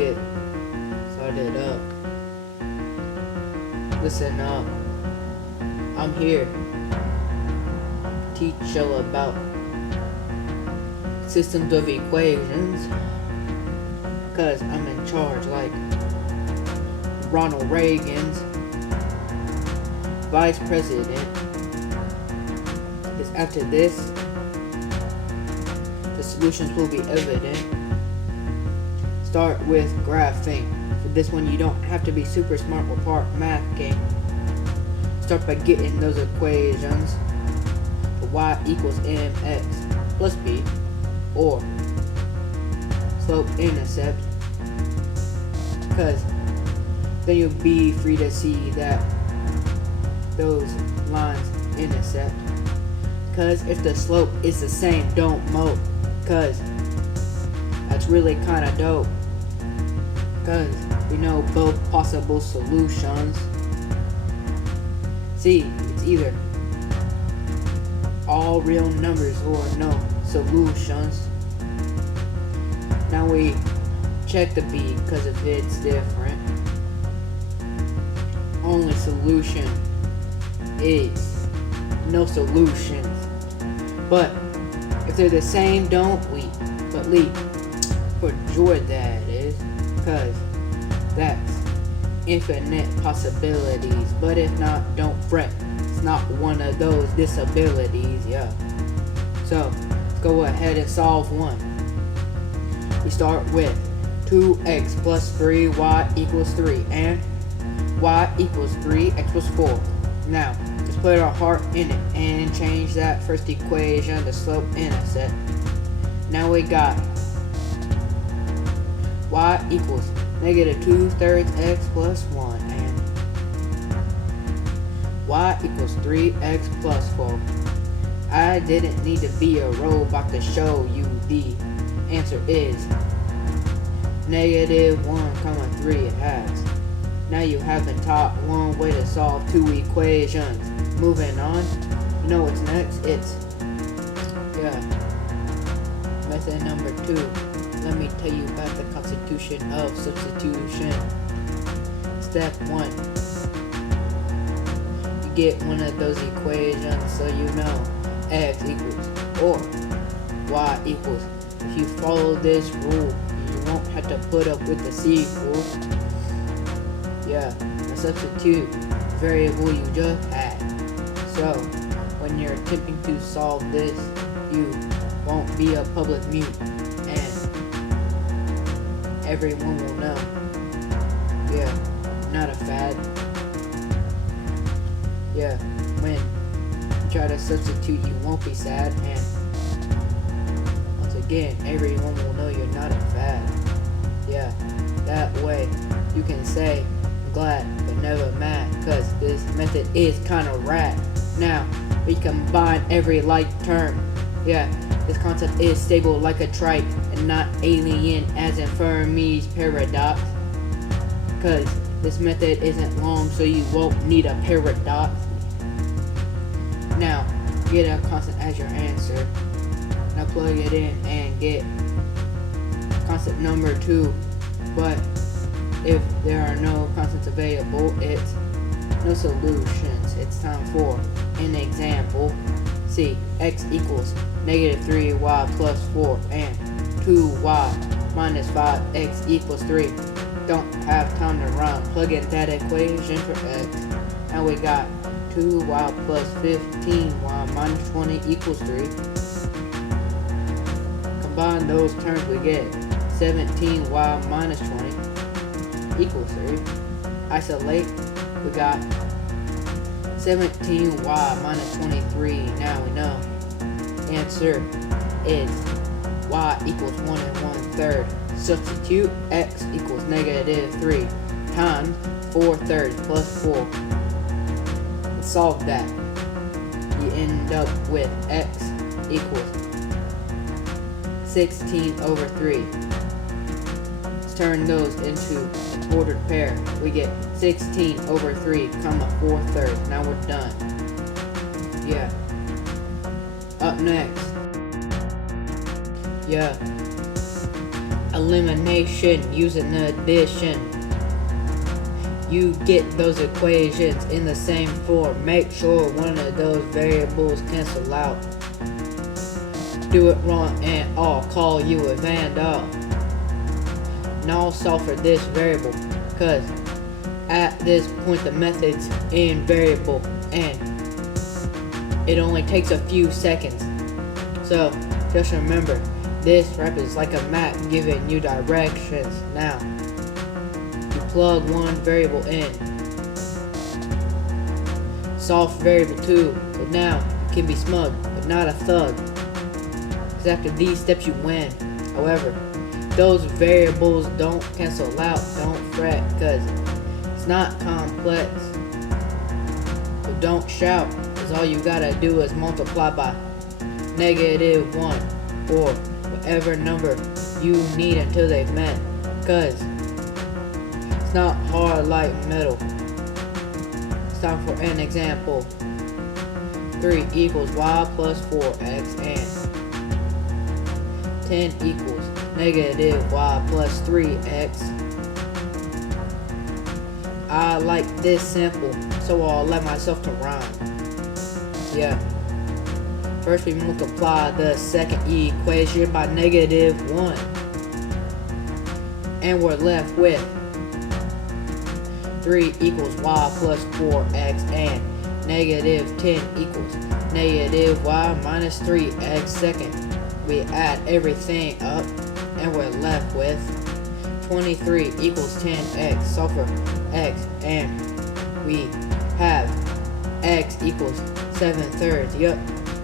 get started up. Listen up. I'm here to teach you about systems of equations, cause I'm in charge like Ronald Reagan's vice president. Because after this, the solutions will be evident. Start with graphing. For this one, you don't have to be super smart or part math game. Start by getting those equations for y equals mx plus b, or slope intercept, because then you'll be free to see that those lines intersect. Because if the slope is the same, don't mope, because that's really kind of dope, because we know both possible solutions. See, it's either all real numbers or no solutions. Now we check the B, because if it's different, only solution is no solutions. But if they're the same, don't weep, but leap for joy, that is, because that's infinite possibilities. But if not, don't fret, it's not one of those disabilities. Yeah, so let's go ahead and solve one. We start with 2x plus 3y equals 3 and y equals 3x plus 4. Now just put our heart in it and change that first equation to slope intercept. Now we got y equals negative 2/3 x plus 1 and y equals 3x plus 4. I didn't need to be a robot to show you the answer is negative 1,3 . Now you have been taught one way to solve two equations. Moving on, you know what's next? It's method number 2. Let me tell you about the constitution of substitution. Step 1. You get one of those equations so you know x equals or y equals. If you follow this rule, you won't have to put up with the sequel. Yeah, a substitute variable you just had. So when you're attempting to solve this, you won't be a public mute, and everyone will know. Yeah, not a fad. Yeah, when you try to substitute, you won't be sad, and once again, everyone will know you're not a fad. Yeah, that way you can say glad but never mad, cause this method is kinda rad. Now we combine every like term. Yeah, this concept is stable like a trike and not alien as in Fermi's paradox, cause this method isn't long so you won't need a paradox. Now get a constant as your answer. Now plug it in and get constant number 2. But if there are no constants available, it's no solutions. It's time for an example. See, x equals negative 3y plus 4 and 2y minus 5x equals 3. Don't have time to run. Plug in that equation for x. Now we got 2y plus 15y minus 20 equals 3. Combine those terms, we get 17y minus 20 equals 3. Isolate, we got 17y minus 23. Now we know answer is y equals 1 1/3. Substitute x equals negative 3 times 4/3 plus 4. And solve that. You end up with x equals 16/3. Let's turn those into an ordered pair. We get 16/3, 4/3. Now we're done. Yeah. Up next. Yeah. elimination using addition. You get those equations in the same form. Make sure one of those variables cancel out. Do it wrong and I'll call you a vandal. Now solve for this variable, cause at this point the method's invariable and it only takes a few seconds. So just remember, this rep is like a map giving you directions. Now you plug one variable in, solve for variable 2, so now you can be smug but not a thug, because after these steps you win. However, those variables don't cancel out, don't fret, cause it's not complex. So don't shout, cause all you gotta do is multiply by -1 or whatever number you need until they've met, cause it's not hard like metal. It's time for an example. 3 equals y plus 4x and 10 equals -y plus 3x. I like this simple, so I'll let myself to rhyme. Yeah. First we multiply the second equation by -1. And we're left with 3 equals y plus 4x and -10 equals -y minus 3x. Second, we add everything up and we're left with 23 equals 10x. Solve for x and we have x equals 7/3. Yup,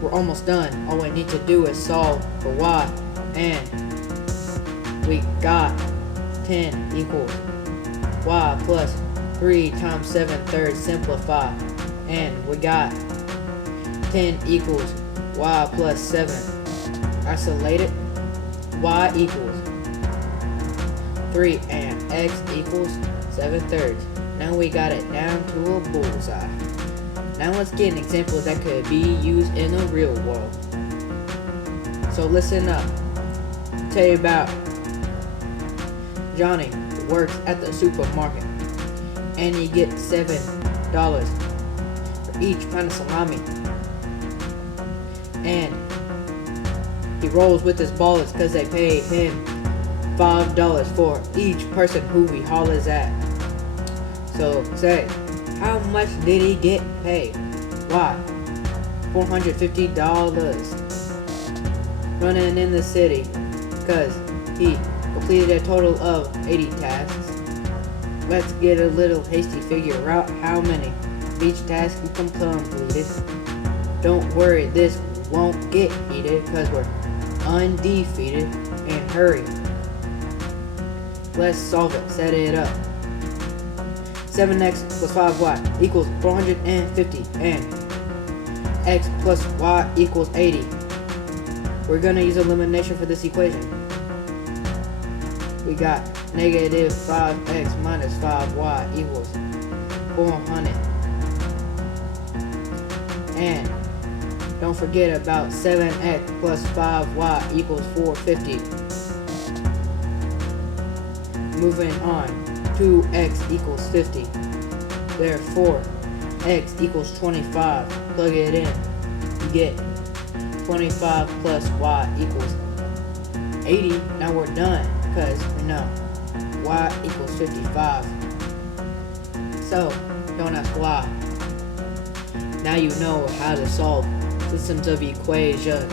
we're almost done. All we need to do is solve for y and we got 10 equals y plus 3 times 7/3. Simplify and we got 10 equals y plus 7. Isolate it. Y equals 3 and x equals 7/3. Now we got it down to a bullseye. Now let's get an example that could be used in the real world. So listen up. I'll tell you about Johnny who works at the supermarket and he gets $7 for each pound of salami. And he rolls with his ballers because they pay him $5 for each person who he hollers at. So say, how much did he get paid? Why? $450. Running in the city because he completed a total of 80 tasks. Let's get a little hasty, figure out how many of each task he completed. Don't worry, this won't get heated because we're undefeated. And hurry. Let's solve it. Set it up. 7x plus 5y equals 450 and x plus y equals 80. We're gonna use elimination for this equation. We got -5x minus 5y equals 400. And don't forget about 7x plus 5y equals 450. Moving on, 2x equals 50. Therefore, x equals 25. Plug it in. You get 25 plus y equals 80. Now we're done because we know y equals 55. So, don't ask why. Now you know how to solve systems of equations.